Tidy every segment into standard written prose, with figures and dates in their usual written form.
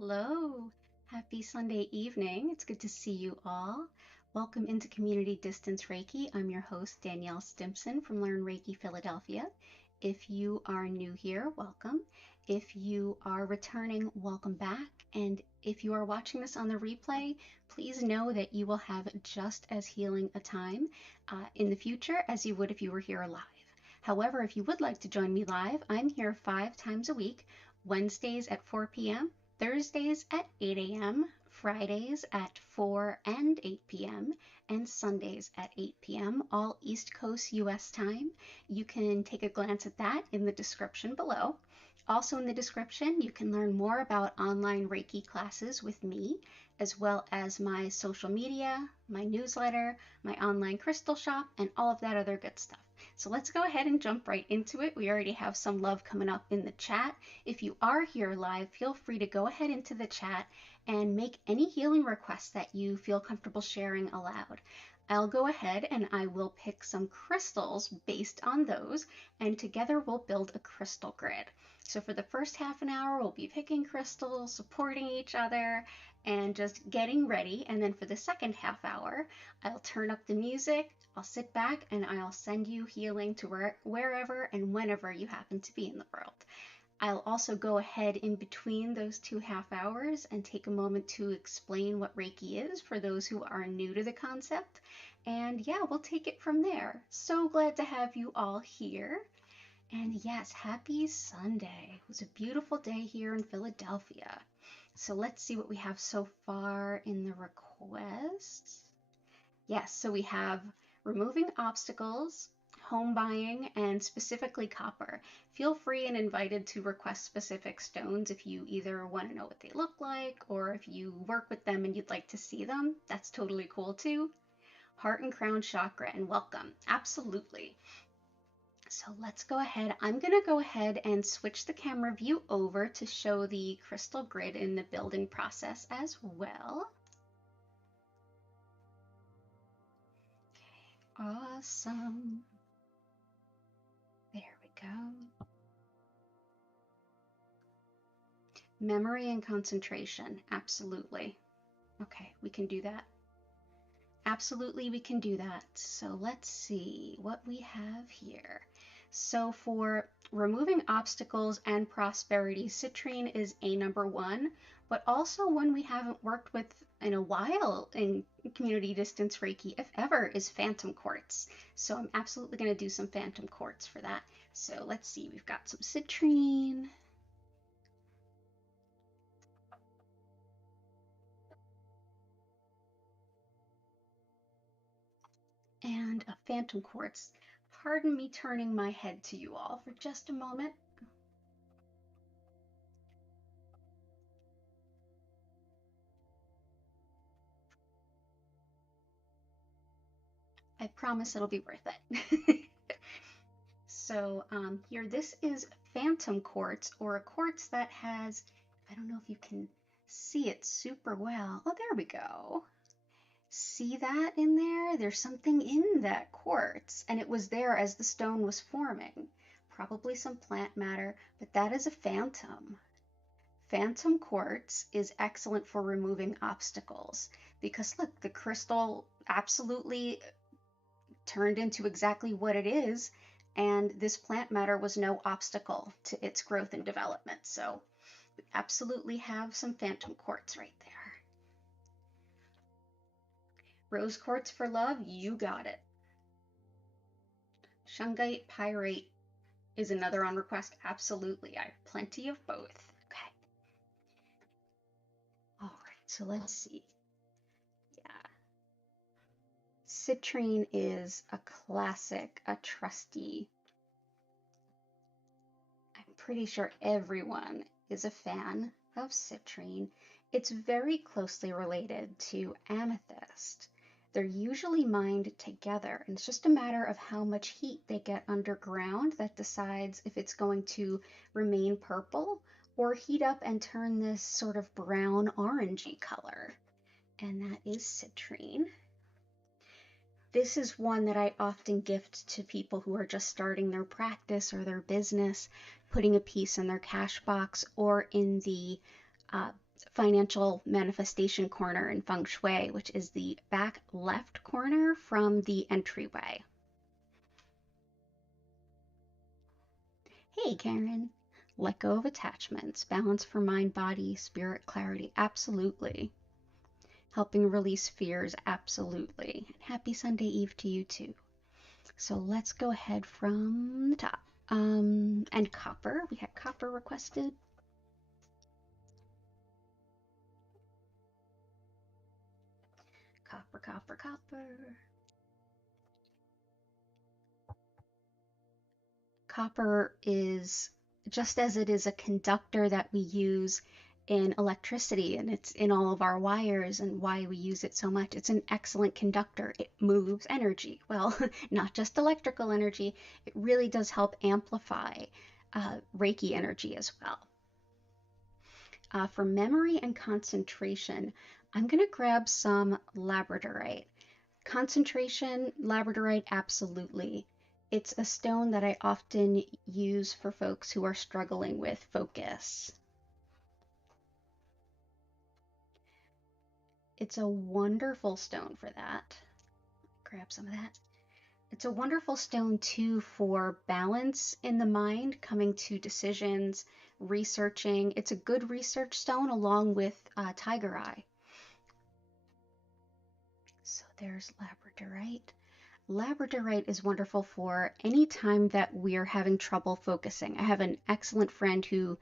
Hello, happy Sunday evening. It's good to see you all. Welcome into Community Distance Reiki. I'm your host, Danielle Stimpson from Learn Reiki Philadelphia. If you are new here, welcome. If you are returning, welcome back. And if you are watching this on the replay, please know that you will have just as healing a time in the future as you would if you were here live. However, if you would like to join me live, I'm here 5 times a week, Wednesdays at 4 p.m., Thursdays at 8 a.m., Fridays at 4 and 8 p.m., and Sundays at 8 p.m., all East Coast US time. You can take a glance at that in the description below. Also in the description, you can learn more about online Reiki classes with me, as well as my social media, my newsletter, my online crystal shop, and all of that other good stuff. So let's go ahead and jump right into it. We already have some love coming up in the chat. If you are here live, feel free to go ahead into the chat and make any healing requests that you feel comfortable sharing aloud. I'll go ahead and I will pick some crystals based on those, and together we'll build a crystal grid. So for the first half an hour, we'll be picking crystals, supporting each other, and just getting ready. And then for the second half hour, I'll turn up the music, I'll sit back, and I'll send you healing to wherever and whenever you happen to be in the world. I'll also go ahead in between those 2 half hours and take a moment to explain what Reiki is for those who are new to the concept. And yeah, we'll take it from there. So glad to have you all here. And yes, happy Sunday. It was a beautiful day here in Philadelphia. So let's see what we have so far in the requests. Yes, so we have removing obstacles, home buying, and specifically copper. Feel free and invited to request specific stones if you either want to know what they look like or if you work with them and you'd like to see them. That's totally cool too. Heart and crown chakra, and welcome. Absolutely. So let's go ahead. I'm going to go ahead and switch the camera view over to show the crystal grid in the building process as well. Okay, awesome. There we go. Memory and concentration, absolutely. Okay, we can do that. Absolutely, we can do that. So let's see what we have here. So for removing obstacles and prosperity, citrine is a number 1, but also one we haven't worked with in a while in community distance Reiki, if ever, is phantom quartz. So I'm absolutely going to do some phantom quartz for that. So let's see, we've got some citrine. And a phantom quartz. Pardon me turning my head to you all for just a moment. I promise it'll be worth it. So here, this is phantom quartz, or a quartz that has, I don't know if you can see it super well. Oh, there we go. See that in there? There's something in that quartz, and it was there as the stone was forming. Probably some plant matter, but that is a phantom. Phantom quartz is excellent for removing obstacles because look, the crystal absolutely turned into exactly what it is, and this plant matter was no obstacle to its growth and development. So we absolutely have some phantom quartz right there. Rose quartz for love, you got it. Shungite pyrite is another on request. Absolutely, I have plenty of both. Okay. All right, so let's see. Yeah. Citrine is a classic, a trusty. I'm pretty sure everyone is a fan of citrine. It's very closely related to amethyst. They're usually mined together, and it's just a matter of how much heat they get underground that decides if it's going to remain purple or heat up and turn this sort of brown orangey color. And that is citrine. This is one that I often gift to people who are just starting their practice or their business, putting a piece in their cash box or in the financial manifestation corner in Feng Shui, which is the back left corner from the entryway. Hey, Karen. Let go of attachments. Balance for mind, body, spirit, clarity. Absolutely. Helping release fears. Absolutely. And happy Sunday Eve to you too. So let's go ahead from the top. And copper. We had copper requested. Copper, copper, copper. Copper is, just as it is a conductor that we use in electricity, and it's in all of our wires and why we use it so much, it's an excellent conductor. It moves energy. Well, not just electrical energy, it really does help amplify Reiki energy as well. For memory and concentration, I'm going to grab some Labradorite. Concentration, Labradorite, absolutely. It's a stone that I often use for folks who are struggling with focus. It's a wonderful stone for that. Grab some of that. It's a wonderful stone too for balance in the mind, coming to decisions, researching. It's a good research stone along with tiger eye. So there's Labradorite. Labradorite is wonderful for any time that we're having trouble focusing. I have an excellent friend who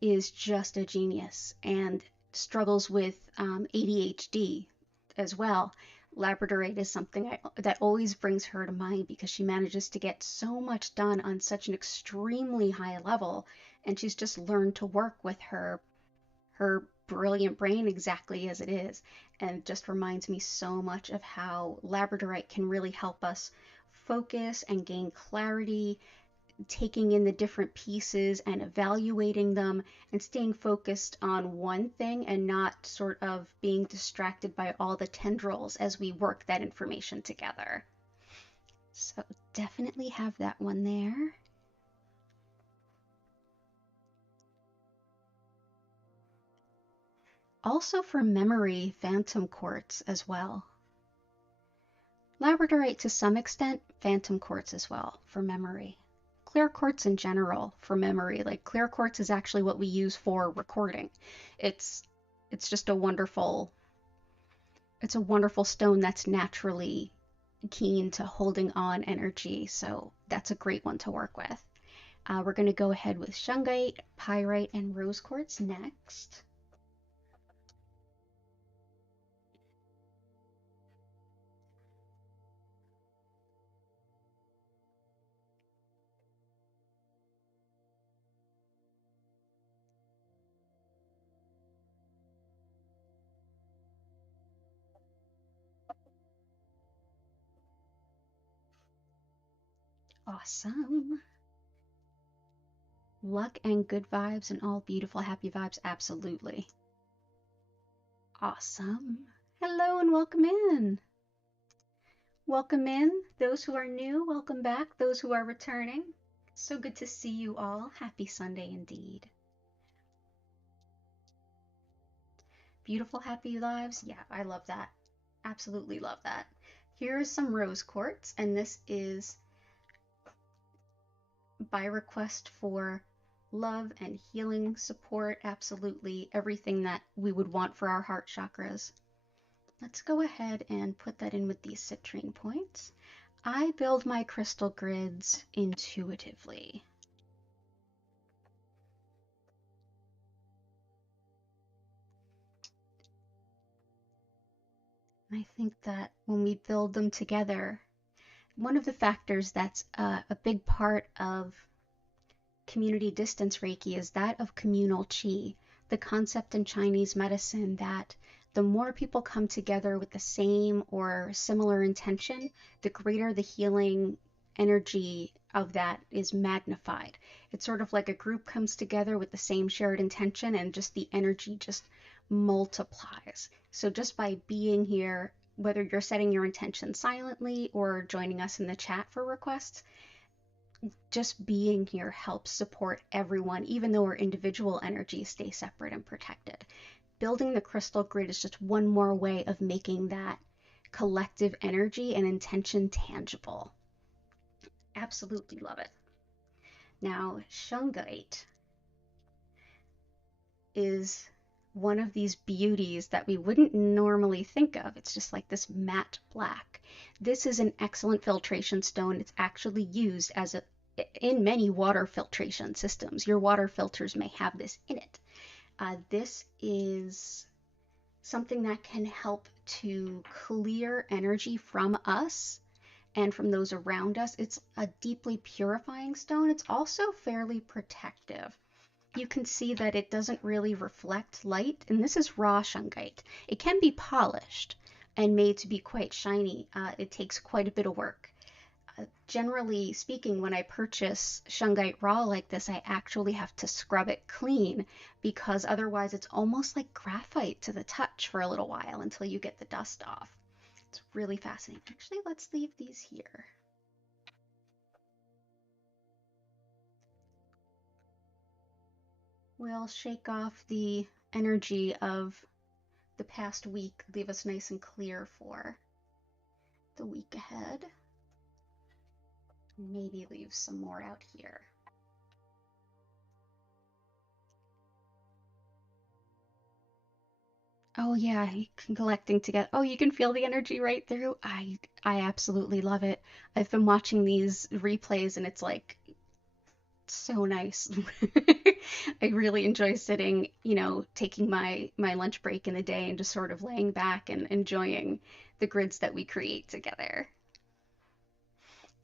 is just a genius and struggles with ADHD as well. Labradorite is something that always brings her to mind because she manages to get so much done on such an extremely high level, and she's just learned to work with her brilliant brain exactly as it is, and just reminds me so much of how Labradorite can really help us focus and gain clarity, taking in the different pieces and evaluating them and staying focused on one thing and not sort of being distracted by all the tendrils as we work that information together. So definitely have that one there. Also for memory, phantom quartz as well. Labradorite to some extent, phantom quartz as well for memory. Clear quartz in general for memory. Like clear quartz is actually what we use for recording. It's just a wonderful stone that's naturally keen to holding on energy. So that's a great one to work with. We're going to go ahead with Shungite, Pyrite, and Rose Quartz next. Awesome. Luck and good vibes and all beautiful, happy vibes. Absolutely. Awesome. Hello and welcome in. Welcome in. Those who are new, welcome back. Those who are returning, so good to see you all. Happy Sunday indeed. Beautiful, happy lives. Yeah, I love that. Absolutely love that. Here is some rose quartz, and this is by request for love and healing support. Absolutely everything that we would want for our heart chakras. Let's go ahead and put that in with these citrine points. I build my crystal grids intuitively. I think that when we build them together, one of the factors that's a big part of community distance Reiki is that of communal chi, the concept in Chinese medicine that the more people come together with the same or similar intention, the greater the healing energy of that is magnified. It's sort of like a group comes together with the same shared intention and just the energy just multiplies. So just by being here, whether you're setting your intention silently or joining us in the chat for requests, just being here helps support everyone, even though our individual energies stay separate and protected. building the crystal grid is just one more way of making that collective energy and intention tangible. Absolutely love it. Now, Shungite is one of these beauties that we wouldn't normally think of. It's just like this matte black. This is an excellent filtration stone. It's actually used as in many water filtration systems. Your water filters may have this in it. This is something that can help to clear energy from us and from those around us. It's a deeply purifying stone. It's also fairly protective. You can see that it doesn't really reflect light, and this is raw shungite. It can be polished and made to be quite shiny. It takes quite a bit of work. Generally speaking, when I purchase shungite raw like this, I actually have to scrub it clean because otherwise it's almost like graphite to the touch for a little while until you get the dust off. It's really fascinating. Actually, let's leave these here. We'll shake off the energy of the past week, leave us nice and clear for the week ahead. Maybe leave some more out here. Oh yeah, collecting together. Oh, you can feel the energy right through. I absolutely love it. I've been watching these replays and it's like so nice. I really enjoy sitting, taking my lunch break in the day and just sort of laying back and enjoying the grids that we create together.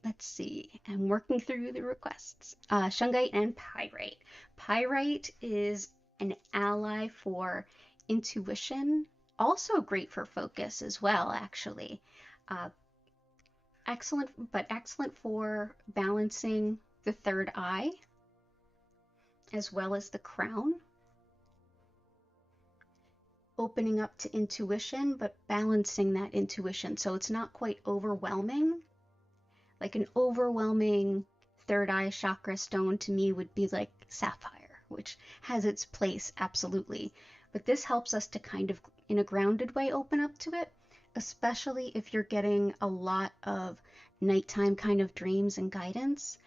Let's see. I'm working through the requests. Shungite and Pyrite. Pyrite is an ally for intuition, also great for focus as well, actually. Uh, excellent for balancing the third eye as well as the crown. Opening up to intuition, but balancing that intuition so it's not quite overwhelming. Like an overwhelming third eye chakra stone to me would be like sapphire, which has its place, absolutely. But this helps us to kind of, in a grounded way, open up to it, especially if you're getting a lot of nighttime kind of dreams and guidance.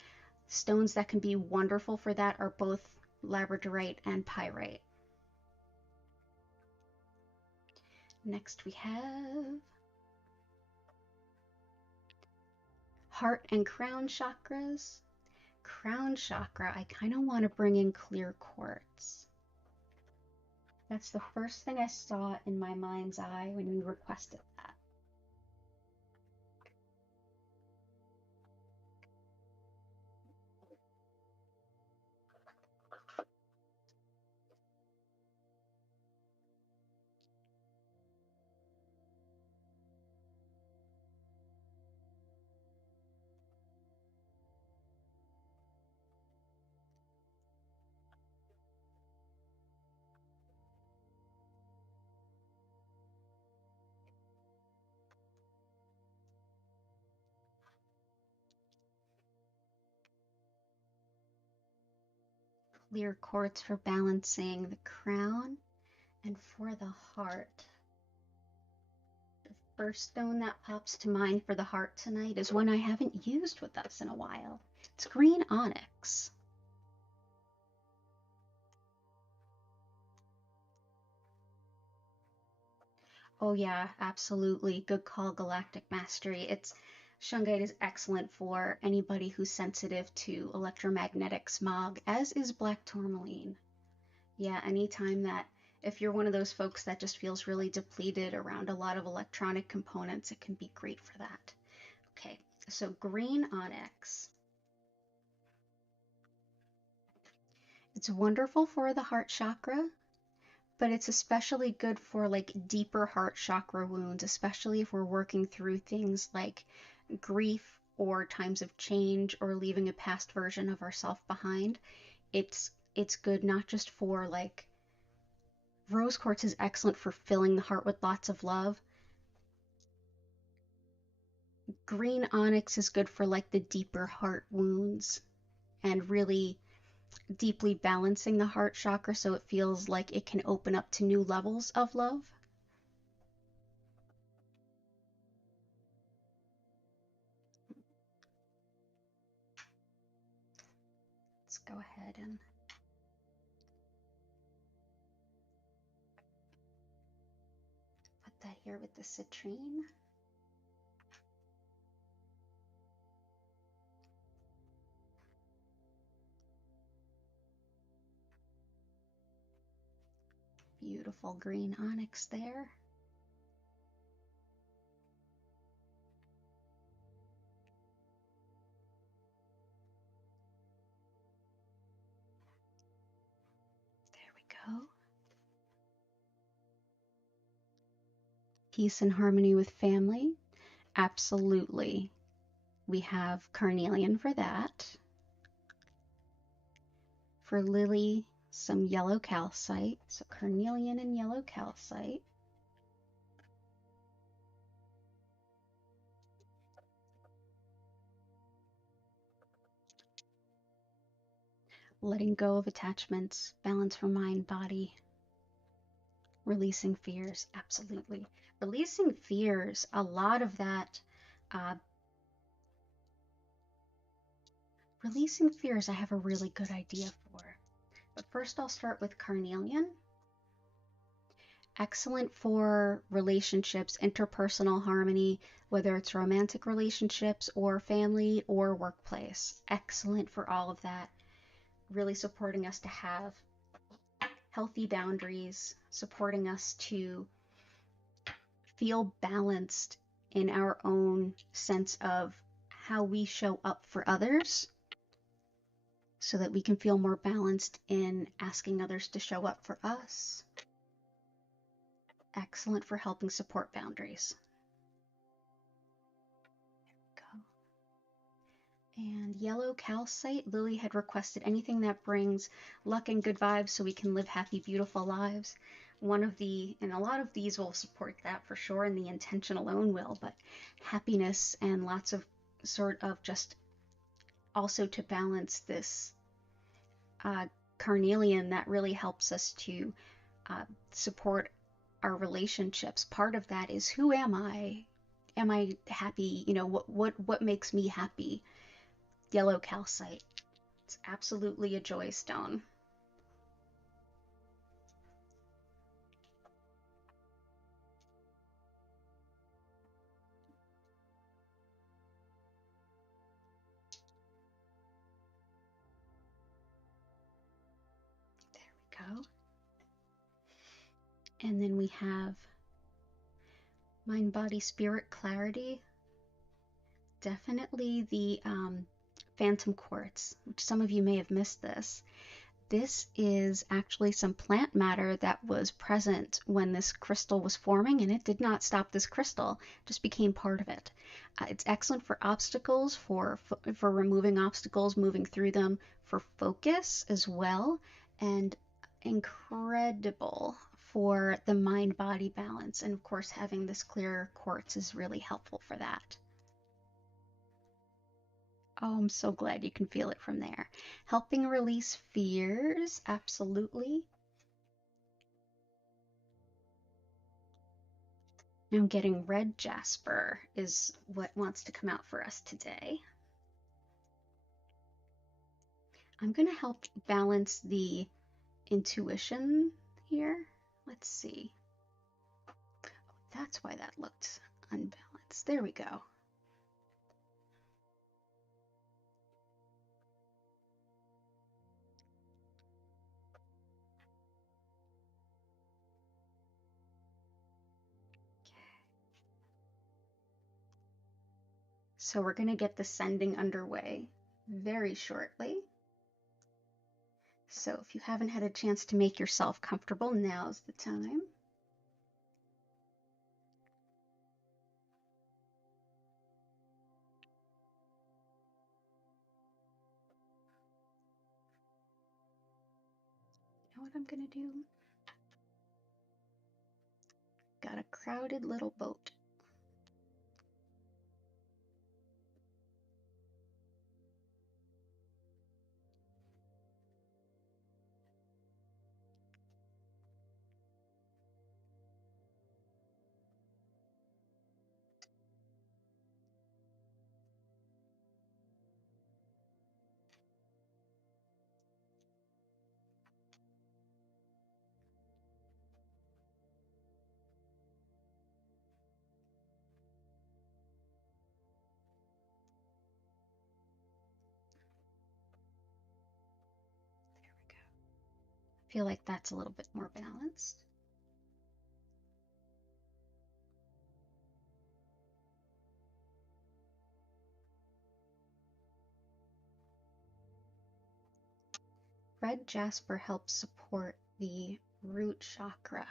Stones that can be wonderful for that are both Labradorite and Pyrite. Next we have heart and crown chakras. Crown chakra, I kind of want to bring in clear quartz. That's the first thing I saw in my mind's eye when we requested that. Clear quartz for balancing the crown and for the heart. The first stone that pops to mind for the heart tonight is one I haven't used with us in a while. It's green onyx. Oh yeah, absolutely. Good call, Galactic Mastery. Shungite is excellent for anybody who's sensitive to electromagnetic smog, as is black tourmaline. Yeah, anytime that if you're one of those folks that just feels really depleted around a lot of electronic components, it can be great for that. Okay, so green onyx. It's wonderful for the heart chakra, but it's especially good for like deeper heart chakra wounds, especially if we're working through things like grief or times of change or leaving a past version of ourselves behind. It's good not just for like rose quartz is excellent for filling the heart with lots of love. Green onyx is good for like the deeper heart wounds and really deeply balancing the heart chakra so it feels like it can open up to new levels of love. Let's go ahead and put that here with the citrine. Beautiful green onyx there. There we go. Peace and harmony with family. Absolutely. We have Carnelian for that. For Lily, some yellow calcite. So Carnelian and yellow calcite. Letting go of attachments, balance for mind, body. Releasing fears, absolutely. Releasing fears, a lot of that. Releasing fears, I have a really good idea for. But first I'll start with Carnelian. Excellent for relationships, interpersonal harmony, whether it's romantic relationships or family or workplace. Excellent for all of that. Really supporting us to have healthy boundaries, supporting us to feel balanced in our own sense of how we show up for others so that we can feel more balanced in asking others to show up for us. Excellent for helping support boundaries. And yellow calcite, Lily had requested anything that brings luck and good vibes so we can live happy, beautiful lives. And a lot of these will support that for sure, and the intention alone will, but happiness and lots of sort of just also to balance this Carnelian that really helps us to support our relationships. Part of that is, who am I? Am I happy? You know, what makes me happy? Yellow calcite. It's absolutely a joy stone. There we go. And then we have mind, body, spirit, clarity. Definitely the phantom quartz, which some of you may have missed this. This is actually some plant matter that was present when this crystal was forming, and it did not stop this crystal, it just became part of it. It's excellent for obstacles, for removing obstacles, moving through them, for focus as well, and incredible for the mind-body balance. And of course, having this clear quartz is really helpful for that. Oh, I'm so glad you can feel it from there. Helping release fears, absolutely. I'm getting red jasper is what wants to come out for us today. I'm going to help balance the intuition here. Let's see. Oh, that's why that looked unbalanced. There we go. So we're going to get the sending underway very shortly. So if you haven't had a chance to make yourself comfortable, now's the time. You know what I'm going to do? Got a crowded little boat. feel like that's a little bit more balanced. Red jasper helps support the root chakra,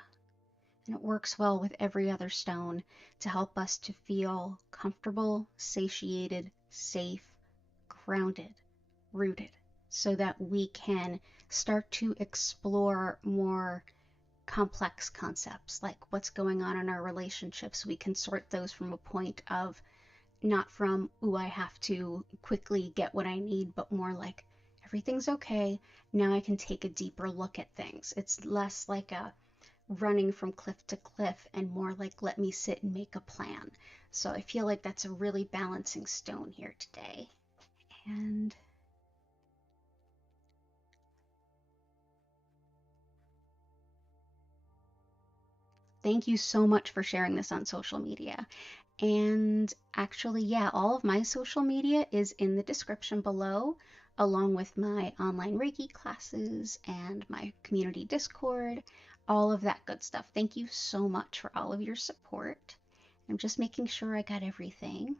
and it works well with every other stone to help us to feel comfortable, satiated, safe, grounded, rooted, so that we can start to explore more complex concepts like what's going on in our relationships. We can sort those from a point of not from, ooh, I have to quickly get what I need, but more like everything's okay. Now I can take a deeper look at things. It's less like a running from cliff to cliff and more like let me sit and make a plan. So I feel like that's a really balancing stone here today. And thank you so much for sharing this on social media. And actually, yeah, all of my social media is in the description below, along with my online Reiki classes and my community Discord, all of that good stuff. Thank you so much for all of your support. I'm just making sure I got everything.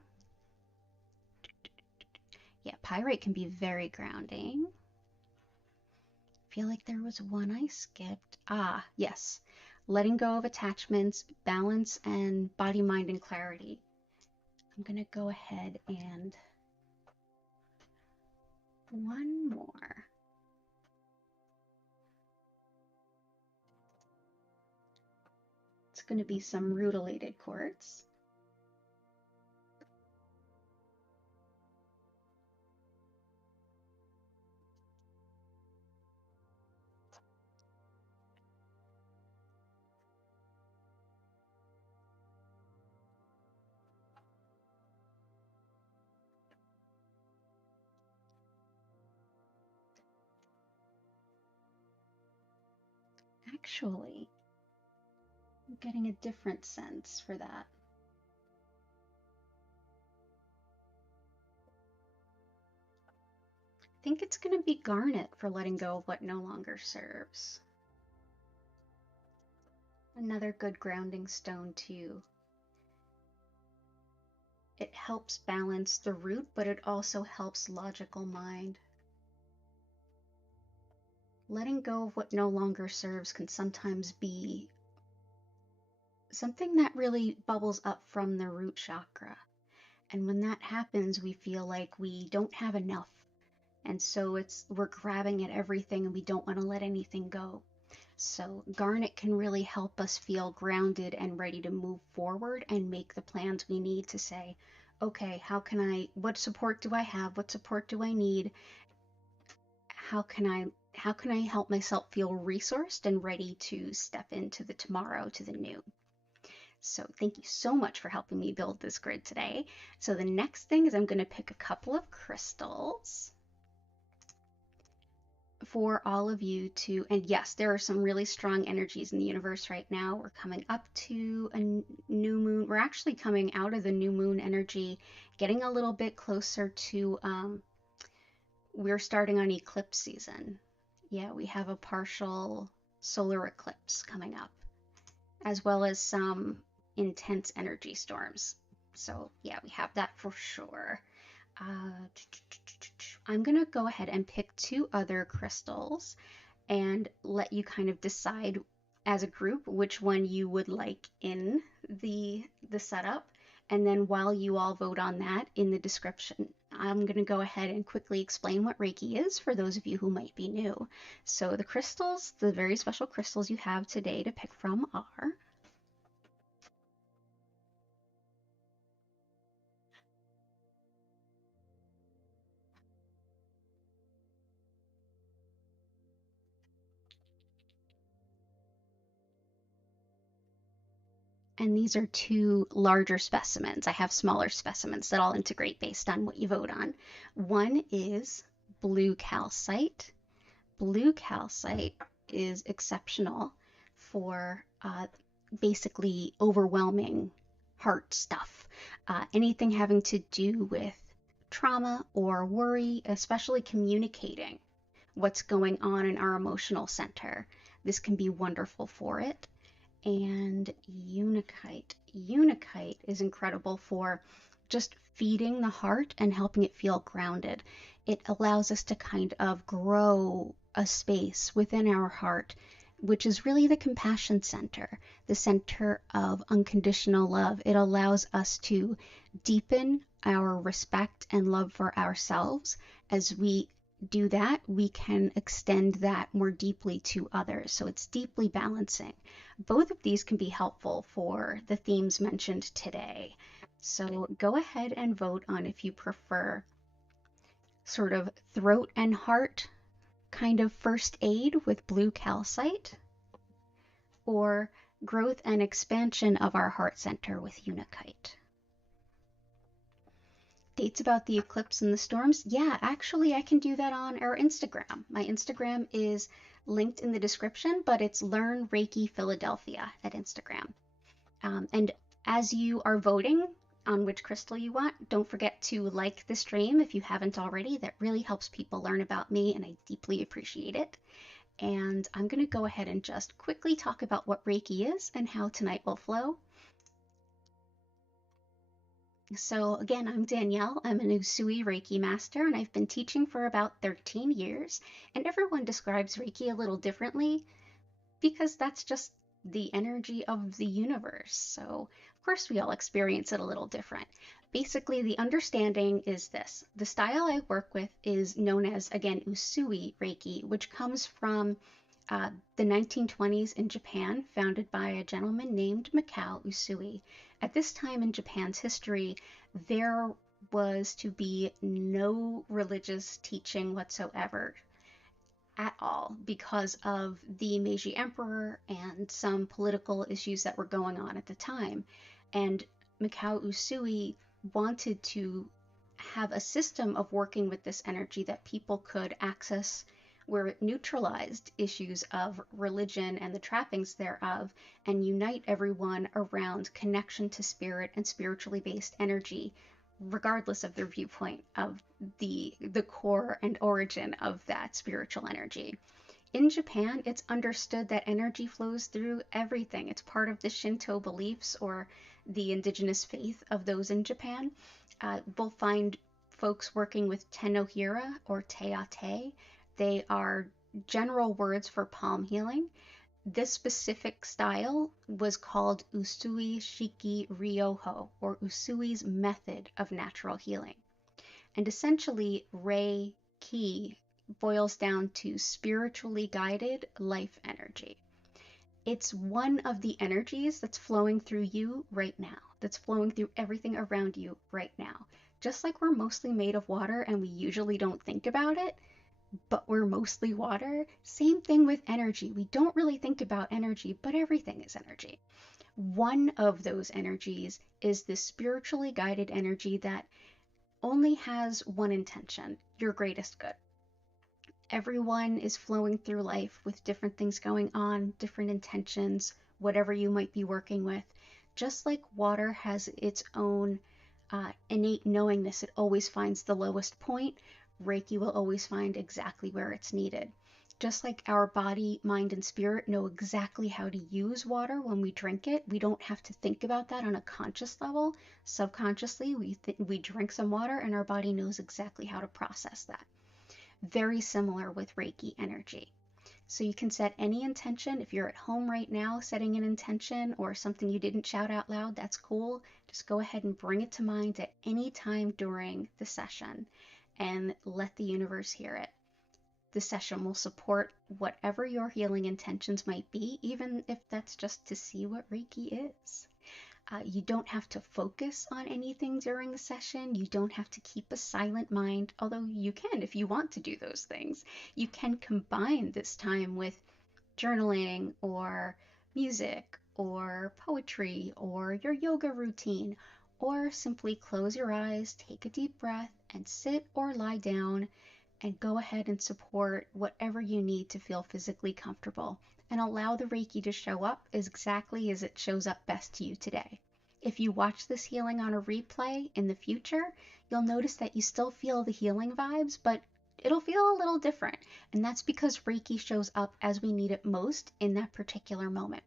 Yeah, pyrite can be very grounding. I feel like there was one I skipped. Ah, yes. Letting go of attachments, balance, and body, mind, and clarity. I'm going to go ahead and one more. It's going to be some rutilated quartz. Actually, I'm getting a different sense for that. I think it's going to be garnet for letting go of what no longer serves. Another good grounding stone too. It helps balance the root, but it also helps logical mind. Letting go of what no longer serves can sometimes be something that really bubbles up from the root chakra. And when that happens, we feel like we don't have enough. And so we're grabbing at everything and we don't want to let anything go. So garnet can really help us feel grounded and ready to move forward and make the plans we need to say, okay, what support do I have? What support do I need? How can I help myself feel resourced and ready to step into the tomorrow, to the new? So thank you so much for helping me build this grid today. So the next thing is I'm going to pick a couple of crystals for all of you to, and yes, there are some really strong energies in the universe right now. We're coming up to a new moon. We're actually coming out of the new moon energy, getting a little bit closer to, we're starting on eclipse season. Yeah, we have a partial solar eclipse coming up, as well as some intense energy storms. So yeah, we have that for sure. I'm gonna go ahead and pick two other crystals and let you kind of decide as a group which one you would like in the setup. And then while you all vote on that in the description, I'm going to go ahead and quickly explain what Reiki is for those of you who might be new. So the crystals, the very special crystals you have today to pick from are and these are two larger specimens. I have smaller specimens that I'll integrate based on what you vote on. One is blue calcite. Blue calcite is exceptional for basically overwhelming heart stuff. Anything having to do with trauma or worry, especially communicating what's going on in our emotional center. This can be wonderful for it. And unakite. Unakite is incredible for just feeding the heart and helping it feel grounded. It allows us to kind of grow a space within our heart, which is really the compassion center, the center of unconditional love. It allows us to deepen our respect and love for ourselves. As we do that, we can extend that more deeply to others. So it's deeply balancing. Both of these can be helpful for the themes mentioned today. So go ahead and vote on if you prefer sort of throat and heart kind of first aid with blue calcite, or growth and expansion of our heart center with unakite. Dates about the eclipse and the storms? Yeah, actually, I can do that on our Instagram. My Instagram is linked in the description, but it's Learn Reiki Philadelphia at Instagram. And as you are voting on which crystal you want, don't forget to like the stream if you haven't already. That really helps people learn about me, and I deeply appreciate it. And I'm going to go ahead and just quickly talk about what Reiki is and how tonight will flow. So again, I'm Danielle. I'm an Usui Reiki master, and I've been teaching for about 13 years. And everyone describes Reiki a little differently because that's just the energy of the universe. So of course we all experience it a little different. Basically, the understanding is this. The style I work with is known as, again, Usui Reiki, which comes from the 1920s in Japan, founded by a gentleman named Mikao Usui. At this time in Japan's history, there was to be no religious teaching whatsoever at all because of the Meiji Emperor and some political issues that were going on at the time. And Mikao Usui wanted to have a system of working with this energy that people could access, where it neutralized issues of religion and the trappings thereof, and unite everyone around connection to spirit and spiritually based energy, regardless of their viewpoint of the core and origin of that spiritual energy. In Japan, it's understood that energy flows through everything. It's part of the Shinto beliefs, or the indigenous faith of those in Japan. We'll find folks working with tenohira or teate. They are general words for palm healing. This specific style was called Usui Shiki Ryoho, or Usui's method of natural healing. And essentially, Reiki boils down to spiritually guided life energy. It's one of the energies that's flowing through you right now, that's flowing through everything around you right now. Just like we're mostly made of water and we usually don't think about it, but we're mostly water, same thing with energy. We don't really think about energy, but everything is energy. One of those energies is this spiritually guided energy that only has one intention: your greatest good. Everyone is flowing through life with different things going on, different intentions, whatever you might be working with. Just like water has its own innate knowingness, it always finds the lowest point. Reiki will always find exactly where it's needed. Just like our body, mind, and spirit know exactly how to use water when we drink it, we don't have to think about that on a conscious level. Subconsciously, we drink some water and our body knows exactly how to process that. Very similar with Reiki energy. So you can set any intention. If you're at home right now setting an intention or something you didn't shout out loud, that's cool. Just go ahead and bring it to mind at any time during the session and let the universe hear it. The session will support whatever your healing intentions might be, even if that's just to see what Reiki is. You don't have to focus on anything during the session. You don't have to keep a silent mind, although you can if you want to do those things. You can combine this time with journaling or music or poetry or your yoga routine, or simply close your eyes, take a deep breath, and sit or lie down and go ahead and support whatever you need to feel physically comfortable, and allow the Reiki to show up exactly as it shows up best to you today. If you watch this healing on a replay in the future, you'll notice that you still feel the healing vibes, but it'll feel a little different. And that's because Reiki shows up as we need it most in that particular moment.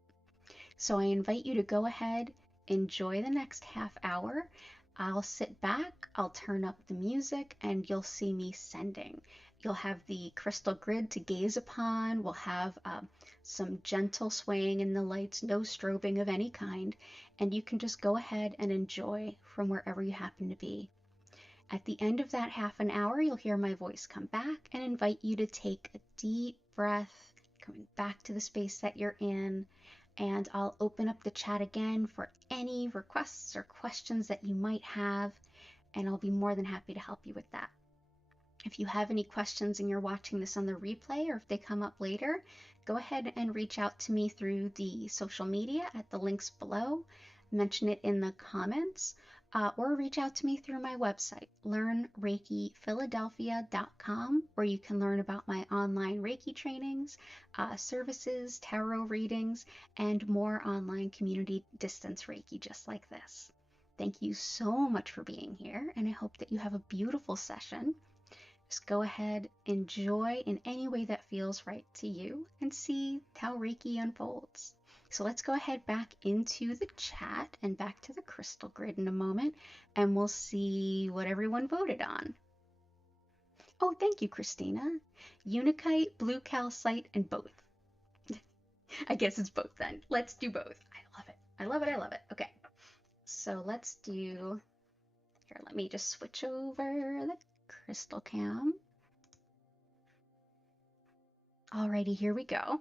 So I invite you to go ahead, enjoy the next half hour. I'll sit back, I'll turn up the music, and you'll see me sending. You'll have the crystal grid to gaze upon. We'll have some gentle swaying in the lights, no strobing of any kind, and you can just go ahead and enjoy from wherever you happen to be. At the end of that half an hour, you'll hear my voice come back and invite you to take a deep breath, coming back to the space that you're in, and I'll open up the chat again for any requests or questions that you might have, and I'll be more than happy to help you with that. If you have any questions and you're watching this on the replay, or if they come up later, go ahead and reach out to me through the social media at the links below, mention it in the comments, or reach out to me through my website, learnreikiphiladelphia.com, where you can learn about my online Reiki trainings, services, tarot readings, and more online community distance Reiki just like this. Thank you so much for being here, and I hope that you have a beautiful session. Just go ahead, enjoy in any way that feels right to you, and see how Reiki unfolds. So let's go ahead back into the chat and back to the crystal grid in a moment, and we'll see what everyone voted on. Oh, thank you, Christina. Unakite, blue calcite, and both. I guess it's both then. Let's do both. I love it. I love it. I love it. Okay. So let's do, here, let me just switch over the crystal cam. Alrighty, here we go.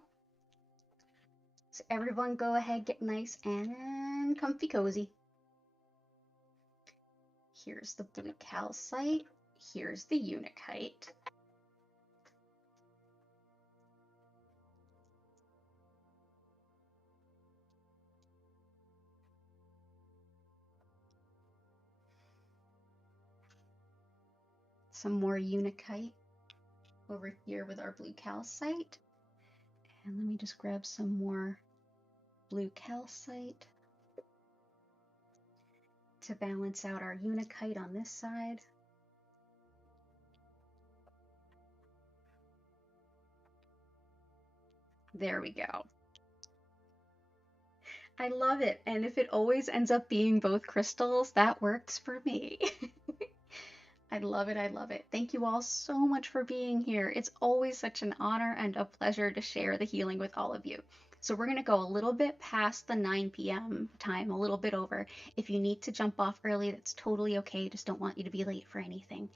So everyone go ahead, get nice and comfy cozy. Here's the blue calcite. Here's the unakite. Some more unakite over here with our blue calcite. And let me just grab some more blue calcite to balance out our unakite on this side. There we go. I love it. And if it always ends up being both crystals, that works for me. I love it. I love it. Thank you all so much for being here. It's always such an honor and a pleasure to share the healing with all of you. So we're going to go a little bit past the 9 p.m. time, a little bit over. If you need to jump off early, that's totally okay. Just don't want you to be late for anything.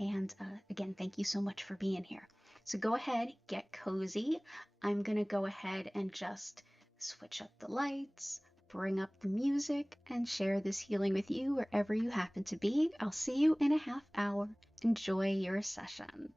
And again, thank you so much for being here. So go ahead, get cozy. I'm going to go ahead and just switch up the lights, bring up the music, and share this healing with you wherever you happen to be. I'll see you in a half hour. Enjoy your session.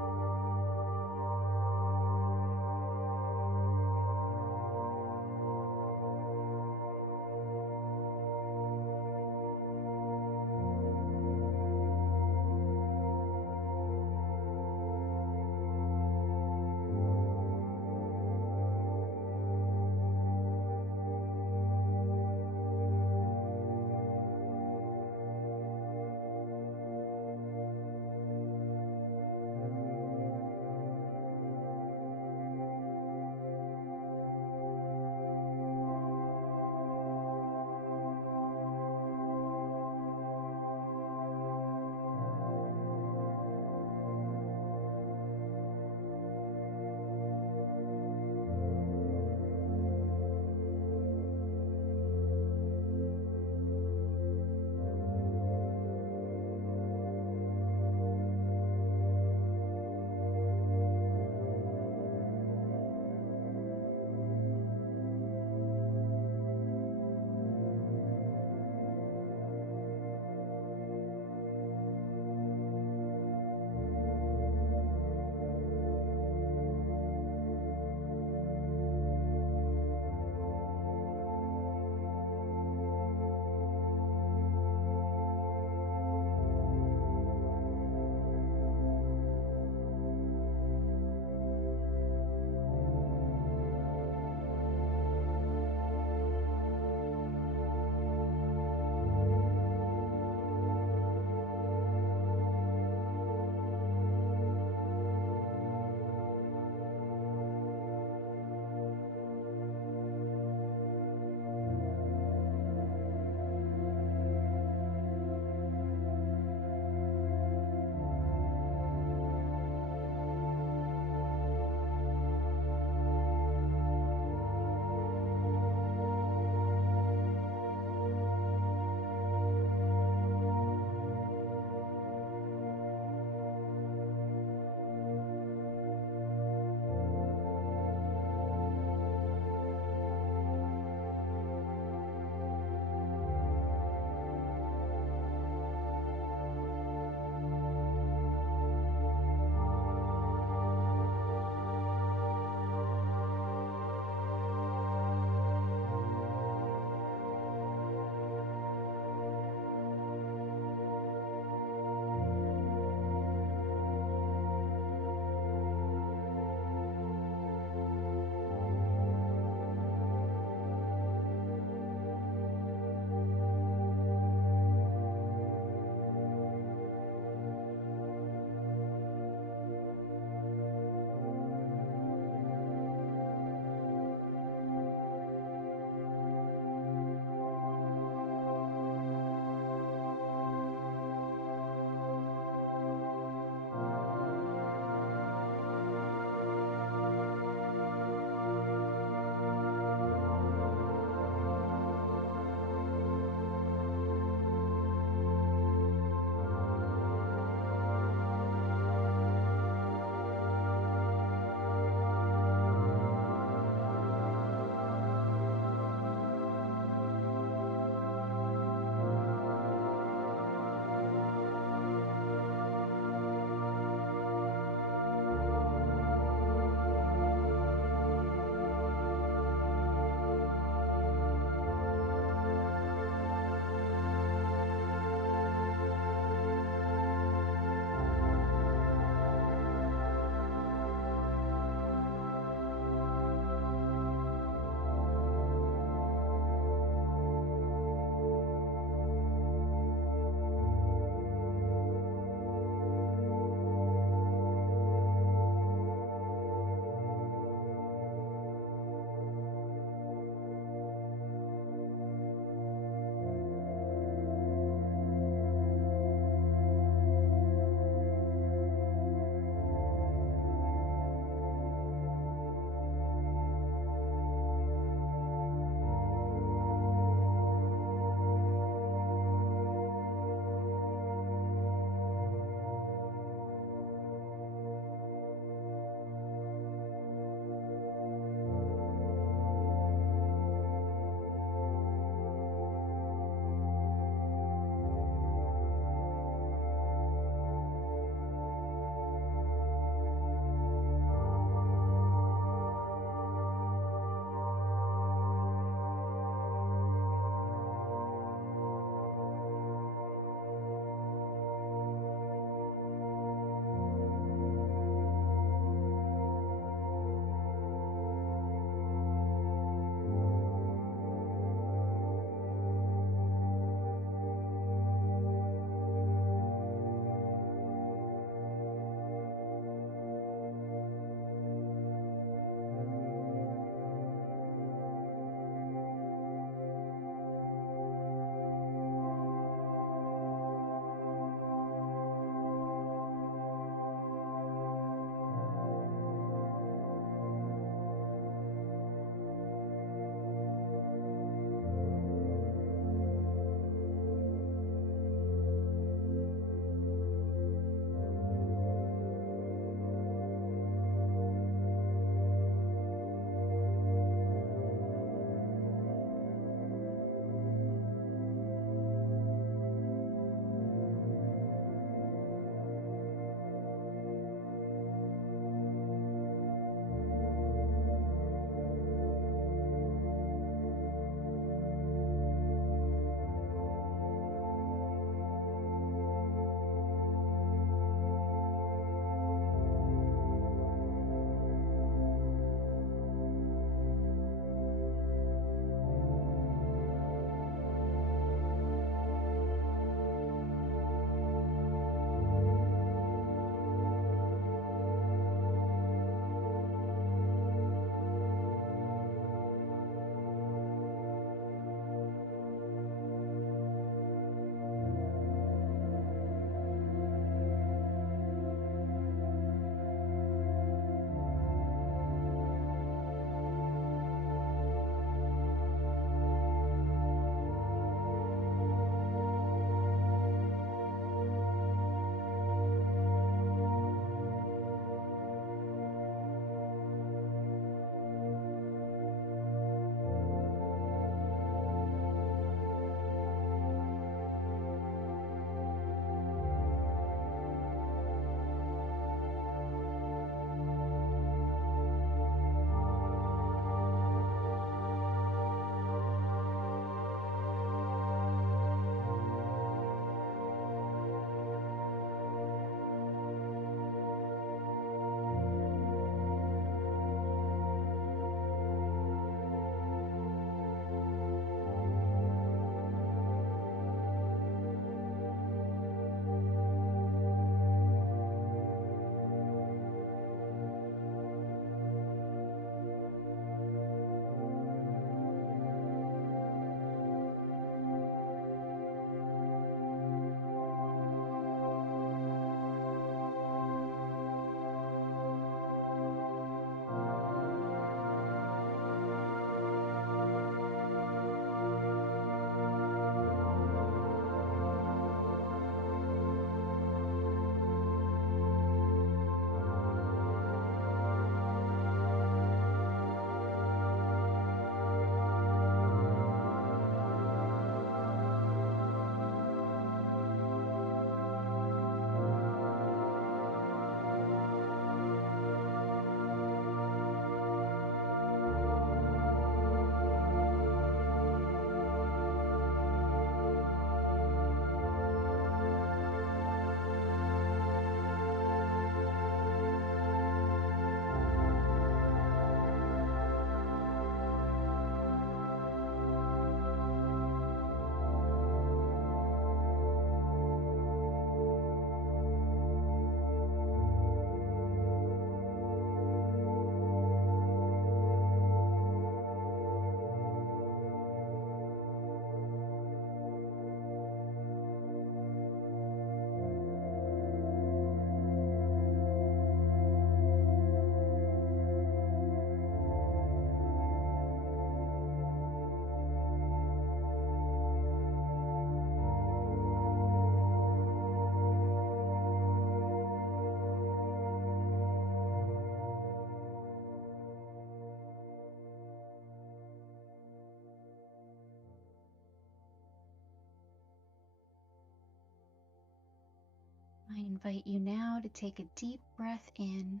I invite you now to take a deep breath in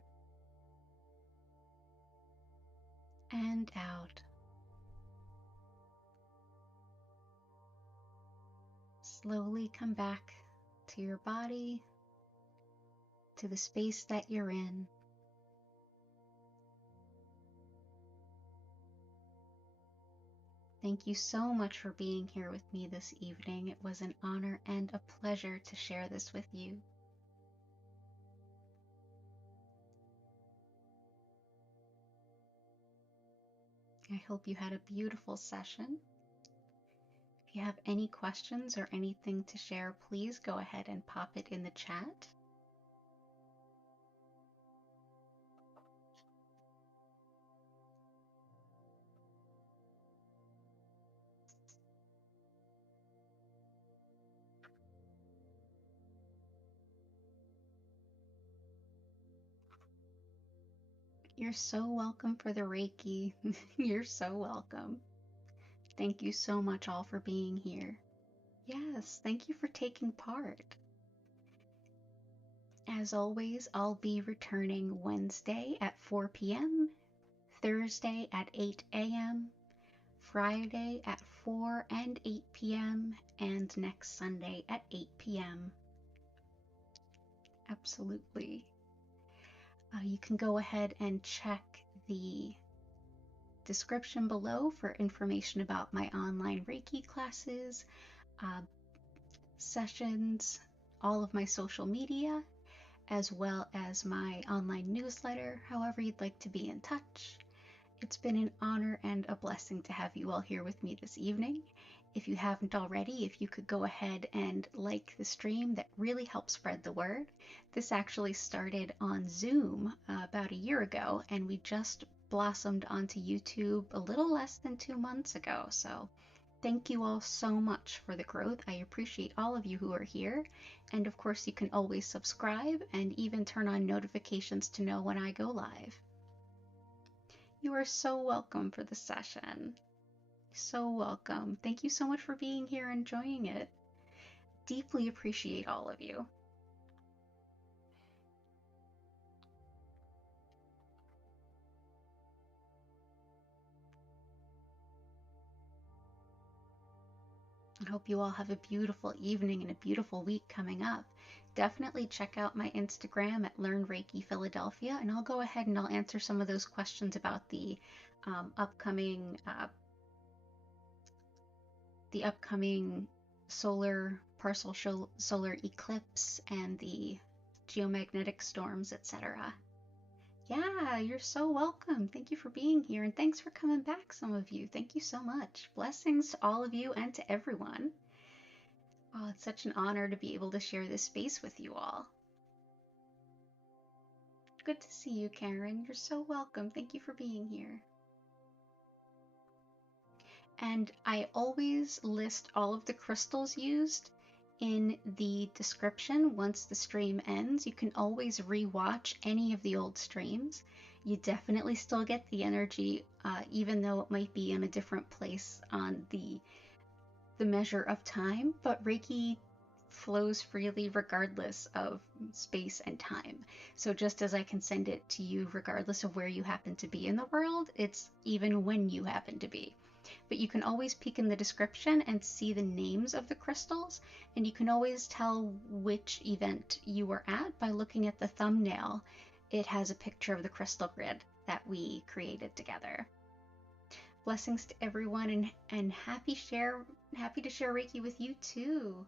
and out. Slowly come back to your body, to the space that you're in. Thank you so much for being here with me this evening. It was an honor and a pleasure to share this with you. I hope you had a beautiful session. If you have any questions or anything to share, please go ahead and pop it in the chat. You're so welcome for the Reiki. You're so welcome. Thank you so much all for being here. Yes, thank you for taking part. As always, I'll be returning Wednesday at 4 p.m., Thursday at 8 a.m., Friday at 4 and 8 p.m., and next Sunday at 8 p.m. Absolutely. You can go ahead and check the description below for information about my online Reiki classes, sessions, all of my social media, as well as my online newsletter, however you'd like to be in touch. It's been an honor and a blessing to have you all here with me this evening. If you haven't already, if you could go ahead and like the stream, that really helps spread the word. This actually started on Zoom about a year ago, and we just blossomed onto YouTube a little less than 2 months ago. So thank you all so much for the growth. I appreciate all of you who are here. And of course, you can always subscribe and even turn on notifications to know when I go live. You are so welcome for the session. So welcome. Thank you so much for being here and enjoying it. Deeply appreciate all of you. I hope you all have a beautiful evening and a beautiful week coming up. Definitely check out my Instagram at Learn Reiki Philadelphia, and I'll go ahead and I'll answer some of those questions about the upcoming partial solar eclipse and the geomagnetic storms, etc. Yeah, you're so welcome. Thank you for being here, and thanks for coming back, some of you. Thank you so much. Blessings to all of you and to everyone. Oh, it's such an honor to be able to share this space with you all. Good to see you, Karen. You're so welcome. Thank you for being here. And I always list all of the crystals used in the description once the stream ends. You can always rewatch any of the old streams. You definitely still get the energy, even though it might be in a different place on the measure of time, but Reiki flows freely regardless of space and time. So just as I can send it to you regardless of where you happen to be in the world, it's even when you happen to be. But you can always peek in the description and see the names of the crystals, and you can always tell which event you were at by looking at the thumbnail. It has a picture of the crystal grid that we created together. Blessings to everyone, and happy to share Reiki with you too.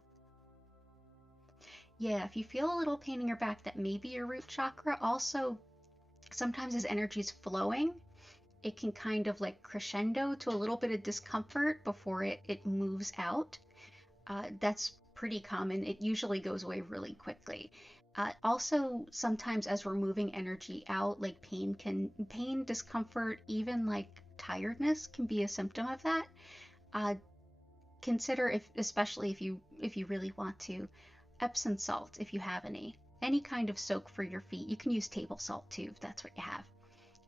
Yeah, if you feel a little pain in your back, that may be your root chakra. Also, sometimes as energy is flowing, it can kind of like crescendo to a little bit of discomfort before it moves out. That's pretty common. It usually goes away really quickly. Also, sometimes as we're moving energy out, like pain, discomfort, even like tiredness can be a symptom of that. Consider, especially if you really want to, Epsom salt if you have any kind of soak for your feet. You can use table salt too if that's what you have.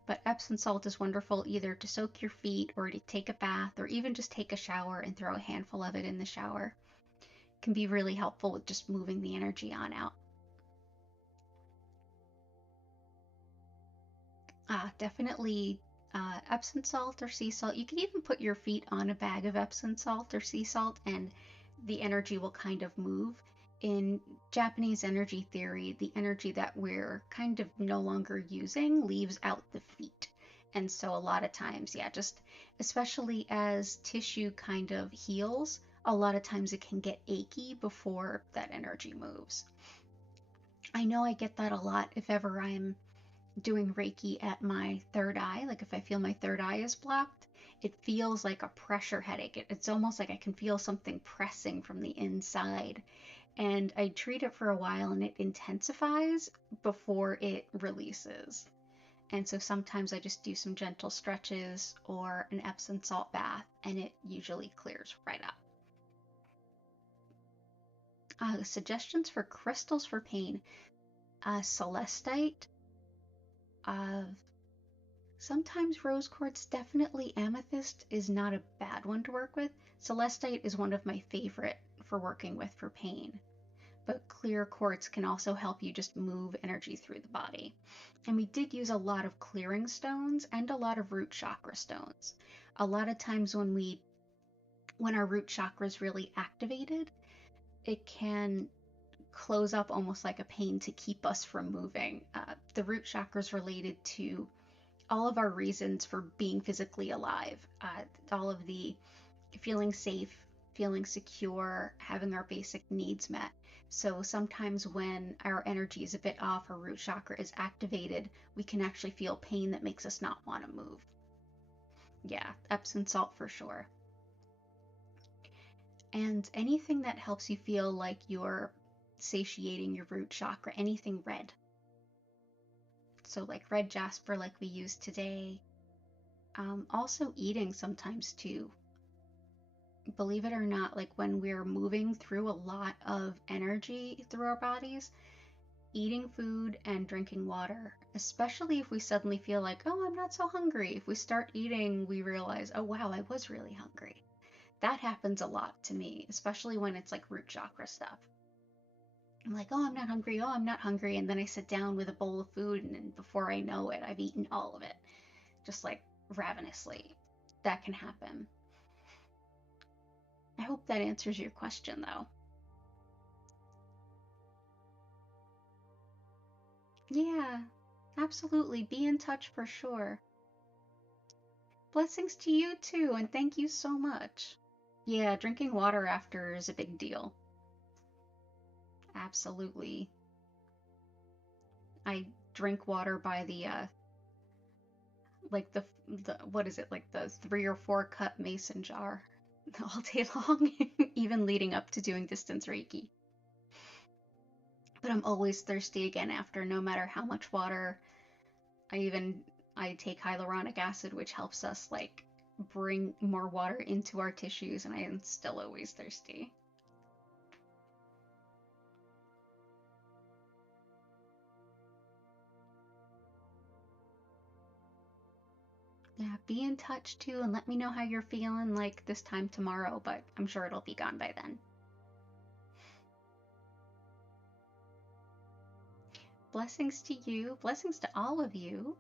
But Epsom salt is wonderful either to soak your feet or to take a bath or even just take a shower and throw a handful of it in the shower. It can be really helpful with just moving the energy on out. Definitely Epsom salt or sea salt. You can even put your feet on a bag of Epsom salt or sea salt, and the energy will kind of move. In Japanese energy theory, the energy that we're kind of no longer using leaves out the feet. And so a lot of times, yeah, just especially as tissue kind of heals, a lot of times it can get achy before that energy moves. I know I get that a lot if ever I'm doing Reiki at my third eye. Like if I feel my third eye is blocked, it feels like a pressure headache. It's almost like I can feel something pressing from the inside. And I treat it for a while and it intensifies before it releases. And so sometimes I just do some gentle stretches or an Epsom salt bath and it usually clears right up. Suggestions for crystals for pain. Celestite, uh, sometimes rose quartz, definitely amethyst is not a bad one to work with. Celestite is one of my favorite for working with for pain. But clear quartz can also help you just move energy through the body. And we did use a lot of clearing stones and a lot of root chakra stones. A lot of times when our root chakra is really activated, it can close up almost like a pain to keep us from moving. The root chakra is related to all of our reasons for being physically alive, all of the feeling safe, feeling secure, having our basic needs met. So sometimes when our energy is a bit off, our root chakra is activated, we can actually feel pain that makes us not want to move. Yeah, Epsom salt for sure. And anything that helps you feel like you're satiating your root chakra, anything red. So like red jasper like we used today. Also eating sometimes too. Believe it or not, like when we're moving through a lot of energy through our bodies, eating food and drinking water, especially if we suddenly feel like, oh, I'm not so hungry. If we start eating, we realize, oh, wow, I was really hungry. That happens a lot to me, especially when it's like root chakra stuff. I'm like, oh, I'm not hungry. Oh, I'm not hungry. And then I sit down with a bowl of food, and before I know it, I've eaten all of it, just like ravenously. That can happen. I hope that answers your question, though. Yeah, absolutely. Be in touch for sure. Blessings to you too, and thank you so much. Yeah, drinking water after is a big deal. Absolutely. I drink water by the like the what is it, like the 3 or 4 cup mason jar all day long, even leading up to doing distance Reiki. But I'm always thirsty again after, no matter how much water. I even I take hyaluronic acid, which helps us like bring more water into our tissues, and I am still always thirsty. Yeah, be in touch too and let me know how you're feeling like this time tomorrow, but I'm sure it'll be gone by then. Blessings to you, blessings to all of you.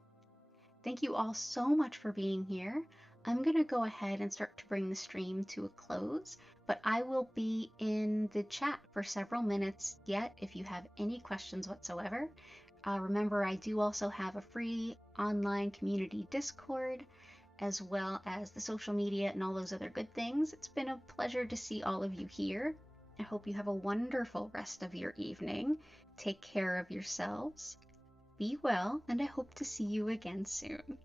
Thank you all so much for being here. I'm going to go ahead and start to bring the stream to a close, but I will be in the chat for several minutes yet if you have any questions whatsoever. Remember, I do also have a free online community Discord, as well as the social media and all those other good things. It's been a pleasure to see all of you here. I hope you have a wonderful rest of your evening. Take care of yourselves. Be well, and I hope to see you again soon.